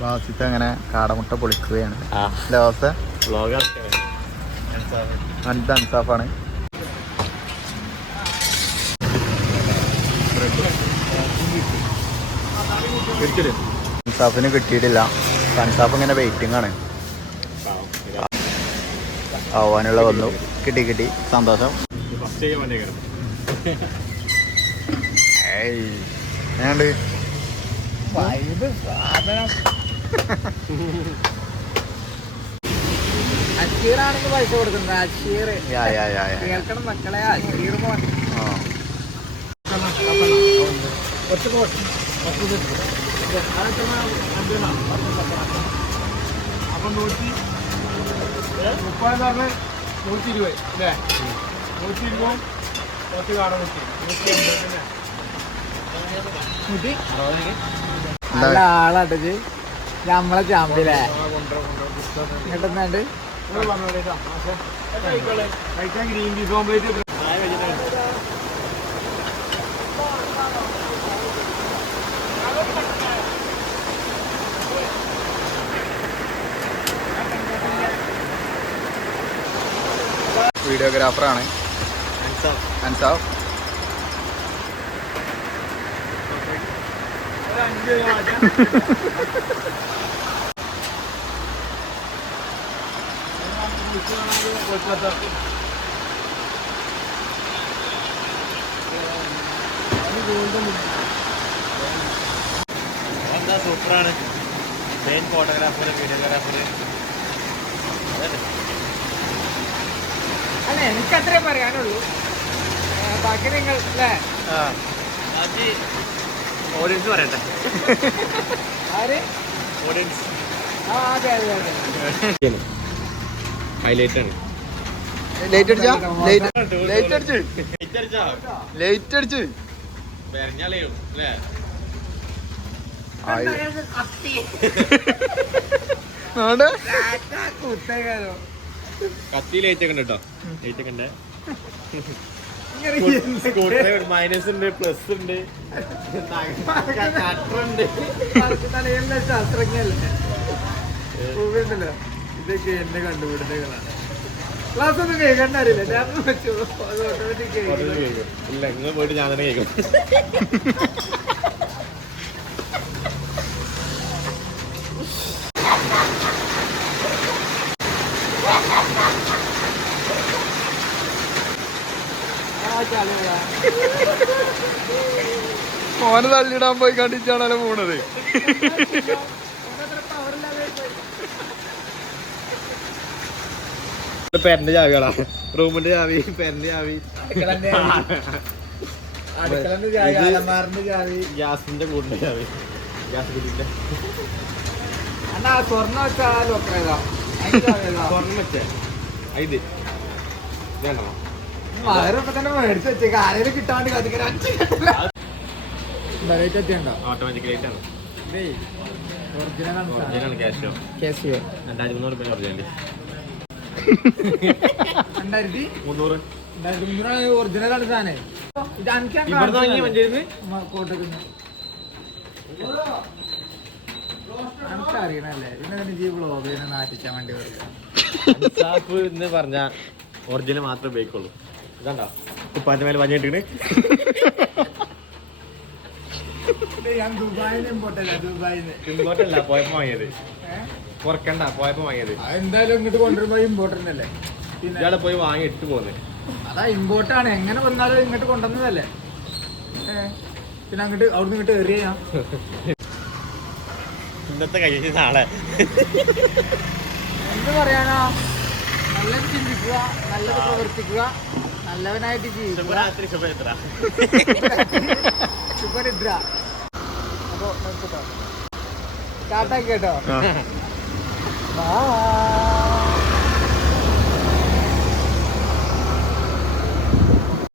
ബാസിത്ത് അങ്ങനെ കാടമുട്ട പൊളിക്കുകയാണ്. അവസ്ഥ അൻസാഫാണ്. അൻസാഫിന് കിട്ടിയിട്ടില്ല. അൻസാഫ് ഇങ്ങനെ വെയിറ്റിംഗ് ആണ്. ആവാനുള്ള വന്നു. കിട്ടി സന്തോഷം. ഏണ്ട് അഷീറാണെങ്കിൽ പൈസ കൊടുക്കുന്നത്. അഷീർ കേൾക്കണം മക്കളെ. അഷീർ അപ്പം 130 120 അല്ലേ? 120 കുറച്ച് കാട കുട്ടി നല്ല ആളാട്ടത് നമ്മളെ ചാമ്പിലേ കിട്ടുന്നുണ്ട്. ഗ്രീൻ പീസ് ഓംപ്ലേറ്റ് വീഡിയോഗ്രാഫറാണ് അൻസാഫ്. എന്താ സൂപ്പറാണ്. Main photographer videographer. അല്ല എനിക്കത്രേ പറയാനുള്ളൂ. ബാക്കി നിങ്ങൾ അല്ലേ ഓഡിയൻസ് പറയട്ടെ. ആര് ഓഡിയൻസ് അതെ അതെ അതെ. ഹൈലൈറ്റ് ആണ്. ലൈറ്റ് അടിച്ച് പെരഞ്ഞാളെയും അല്ലേ? കത്തി ലൈറ്റ് ഒക്കെ ഉണ്ട് കേട്ടോ. ലൈറ്റ് ഒക്കെ ഉണ്ട്. മൈനസ് ഉണ്ട്, പ്ലസ് ഉണ്ട്, ശാസ്ത്രജ്ഞല്ലേ ഇതൊക്കെ എന്നെ കണ്ടുപിടുത്തങ്ങളാണ്. ക്ലാസ് ഒന്നും കേൾക്കണ്ടറിയില്ല. ഞാൻ ഇല്ല, നിങ്ങൾ പോയിട്ട് ഞാൻ തന്നെ കേൾക്കും. മോനെ തള്ളിയിടാൻ പോയി കണ്ടിച്ചാണല്ലോ പോണത്. പെരന്റെ ചാവികളാ. റൂമിന്റെ ചാവി, പെരന്റെ ചാവി, ഗ്യാസിന്റെ കൂടിന്റെ ചാവി, ഗ്യാസ് കുട്ടിന്റെ സ്വർണ്ണം വെച്ചാ സ്വർണ്ണം വെച്ചേ ഇത് വേണ്ടോ? വേറെ തന്നെ മേടിച്ച് വെച്ചേക്ക്. ആരെങ്കിലും കിട്ടാണ്ട് ഓട്ടോമാറ്റിക് ലൈറ്റ് ആണ്. ഒറിജിനൽ ക്യാഷോ 2300 രൂപ ഒറിജിനൽ. 2300 ഒറിജിനലാണ് സാധനം. ഇവിടുന്ന് വാങ്ങിയ മഞ്ചേരി കോട്ടക്കുന്ന് എനിക്കറിയണല്ലേ. പിന്നെ ഈ ബ്ലോഗ് നാട്ടിച്ചാൻ വേണ്ടി അൻസാഫ് എന്ന് പറഞ്ഞ ഒറിജിനൽ മാത്രമേ ഉപയോഗിക്കുള്ളൂ. ഇതാണ്ടോ ഉപ്പാന്റെ മേലെ പഞ്ഞിട്ടിട്ട്. ഞാൻ ദുബായിന്ന് ഇമ്പോർട്ടല്ല പോയപ്പോ വാങ്ങിയത്. കുറക്കണ്ട പോയപ്പോ വാങ്ങിയത്. എന്തായാലും ഇങ്ങോട്ട് കൊണ്ടുവരുമ്പോ ഇമ്പോർട്ടന്റ് അല്ലേ. പിന്നെ ഇയാളെ പോയി വാങ്ങി ഇട്ട് പോന്നെ. അതാ ഇമ്പോർട്ടാണ്. എങ്ങനെ വന്നാലും ഇങ്ങോട്ട് കൊണ്ടുവന്നതല്ലേ. പിന്നെ അങ്ങോട്ട് അവിടുന്ന് ഇങ്ങോട്ട് എറിയാ. ഇന്നത്തെ കഴിച്ച് നാളെ എന്ത് പറയാനാ. നല്ലത് ചിന്തിക്കുക, നല്ലത് പ്രവർത്തിക്കുക, നല്ലവനായിട്ട് ജീവിക്കുക. ശുഭനിദ്ര. അപ്പൊ ടാറ്റാ കേട്ടോ. ബൈ.